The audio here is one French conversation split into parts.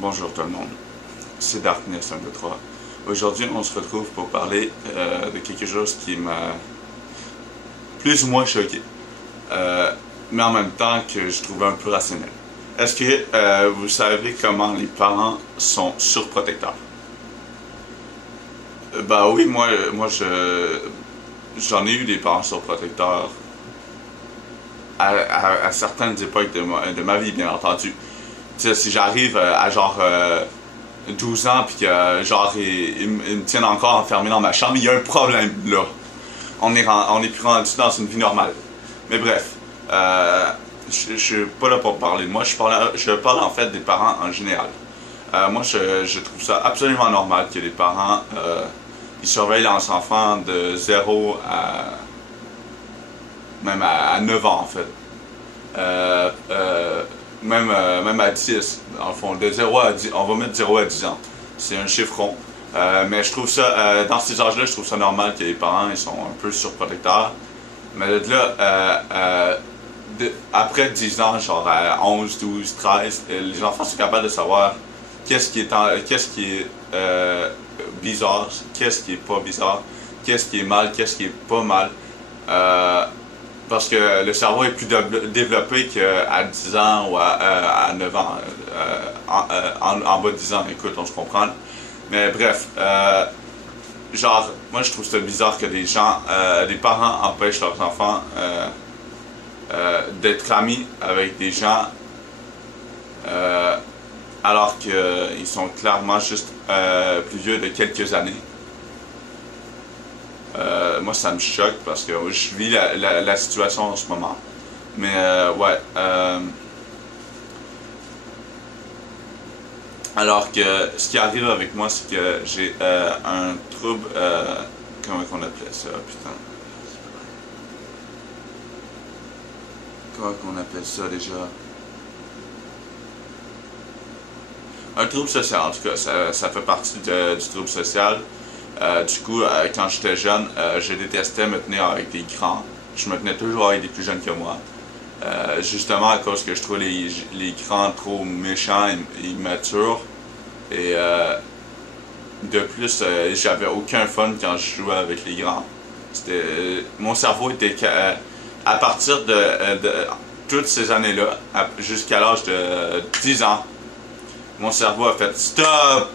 Bonjour tout le monde, c'est Darkness 123. Aujourd'hui, on se retrouve pour parler de quelque chose qui m'a plus ou moins choqué, mais en même temps que je trouvais un peu rationnel. Est-ce que vous savez comment les parents sont surprotecteurs? Bah oui, j'en ai eu des parents surprotecteurs à certaines époques de ma vie, bien entendu. Tu sais, si j'arrive à genre 12 ans puis que genre ils me tiennent encore enfermé dans ma chambre, il y a un problème là. On est plus rendu dans une vie normale. Mais bref, je suis pas là pour parler de moi, je parle en fait des parents en général. Moi, je trouve ça absolument normal que les parents ils surveillent leurs enfants de 0 à même à 9 ans en fait. Même à 10, dans le fond, de 0 à 10, on va mettre 0 à 10 ans. C'est un chiffre rond. Mais je trouve ça, dans ces âges-là, je trouve ça normal que les parents ils sont un peu surprotecteurs. Mais de là, après 10 ans, genre à 11, 12, 13, les enfants sont capables de savoir qu'est-ce qui est bizarre, qu'est-ce qui est pas bizarre, qu'est-ce qui est mal, qu'est-ce qui est pas mal. Parce que le cerveau est plus développé qu'à 10 ans ou à 9 ans. En bas de 10 ans, écoute, on se comprend. Mais bref, genre, moi je trouve ça bizarre que des parents empêchent leurs enfants d'être amis avec des gens alors qu'ils sont clairement juste plus vieux de quelques années. Moi, ça me choque parce que je vis la situation en ce moment. Mais ouais. Alors que ce qui arrive avec moi, c'est que j'ai un trouble. Comment on appelait ça, putain? Comment on appelle ça déjà? Un trouble social, en tout cas, ça fait partie du trouble social. Du coup, quand j'étais jeune, je détestais me tenir avec des grands. Je me tenais toujours avec des plus jeunes que moi. Justement à cause que je trouvais les grands trop méchants et immatures. Et de plus, j'avais aucun fun quand je jouais avec les grands. Mon cerveau était... à partir de toutes ces années-là, jusqu'à l'âge de 10 ans, mon cerveau a fait stop!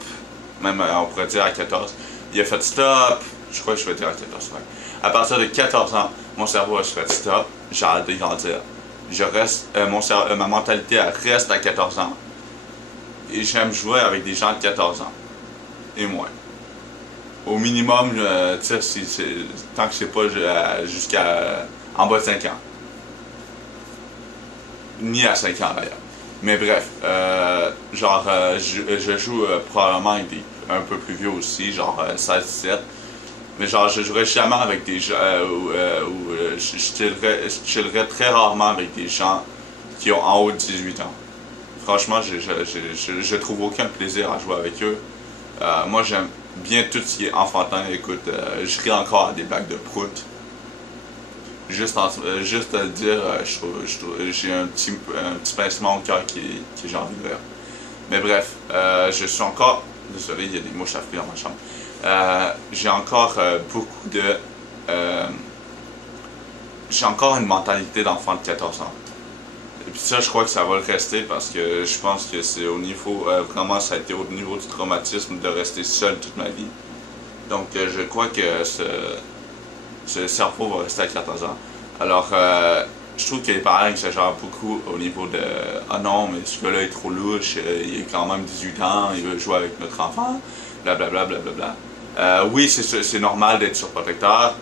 Même on pourrait dire à 14. Il a fait stop, je crois que je vais dire à 14 ans. À partir de 14 ans, mon cerveau a fait stop, j'ai arrêté de grandir. Je reste, ma mentalité elle reste à 14 ans. Et j'aime jouer avec des gens de 14 ans. Et moins. Au minimum, tu sais, tant que c'est pas jusqu'à en bas de 5 ans. Ni à 5 ans d'ailleurs. Mais bref, genre, je joue probablement avec des un peu plus vieux aussi, genre 16-17. Mais genre, je jouerais jamais avec des gens, je chillerais très rarement avec des gens qui ont en haut de 18 ans. Franchement, je trouve aucun plaisir à jouer avec eux. Moi, j'aime bien tout ce qui est enfantin. Écoute, je ris encore à des blagues de prout. Juste à le dire, j'ai un petit pincement au cœur qui j'ai envie de rire. Mais bref, je suis encore... Désolé, il y a des mouches à fuir dans ma chambre. J'ai encore beaucoup de... j'ai encore une mentalité d'enfant de 14 ans. Et puis ça, je crois que ça va le rester parce que je pense que c'est au niveau... vraiment, ça a été au niveau du traumatisme de rester seul toute ma vie. Donc, je crois que ce cerveau va rester à 14 ans. Alors, je trouve que les parents exagèrent beaucoup au niveau de « Ah non, mais ce gars-là est trop louche, il a quand même 18 ans, il veut jouer avec notre enfant, blablabla, blablabla. » Oui, c'est normal d'être surprotecteur,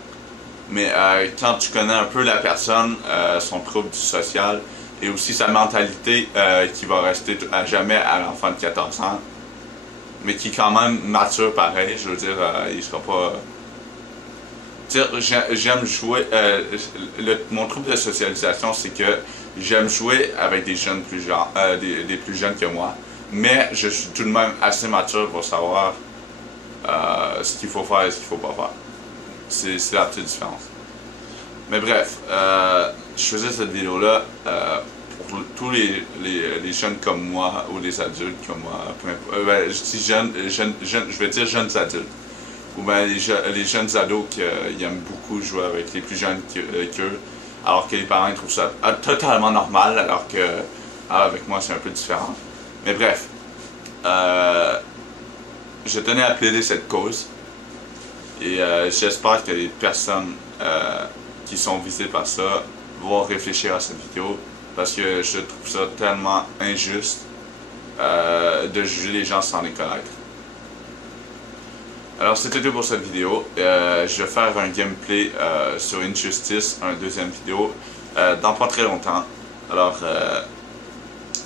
mais quand tu connais un peu la personne, son trouble social, et aussi sa mentalité qui va rester à jamais à l'enfant de 14 ans, mais qui est quand même mature pareil, je veux dire, il sera pas... J'aime jouer. Mon trouble de socialisation, c'est que j'aime jouer avec des jeunes des plus jeunes que moi, mais je suis tout de même assez mature pour savoir ce qu'il faut faire et ce qu'il faut pas faire. C'est la petite différence. Mais bref, je faisais cette vidéo-là pour pour tous les jeunes comme moi ou les adultes comme moi, ben, je dis je vais dire jeunes adultes, ou bien les jeunes ados qui aiment beaucoup jouer avec les plus jeunes qu'eux, alors que les parents ils trouvent ça totalement normal, alors que avec moi c'est un peu différent. Mais bref, je tenais à plaider cette cause et j'espère que les personnes qui sont visées par ça vont réfléchir à cette vidéo, parce que je trouve ça tellement injuste de juger les gens sans les connaître. Alors c'était tout pour cette vidéo. Je vais faire un gameplay sur Injustice, une deuxième vidéo, dans pas très longtemps. Alors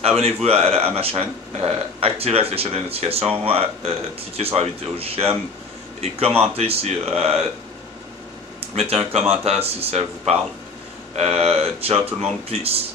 abonnez-vous à ma chaîne, activez la cloche de notification, cliquez sur la vidéo j'aime et commentez si mettez un commentaire si ça vous parle. Ciao tout le monde, peace.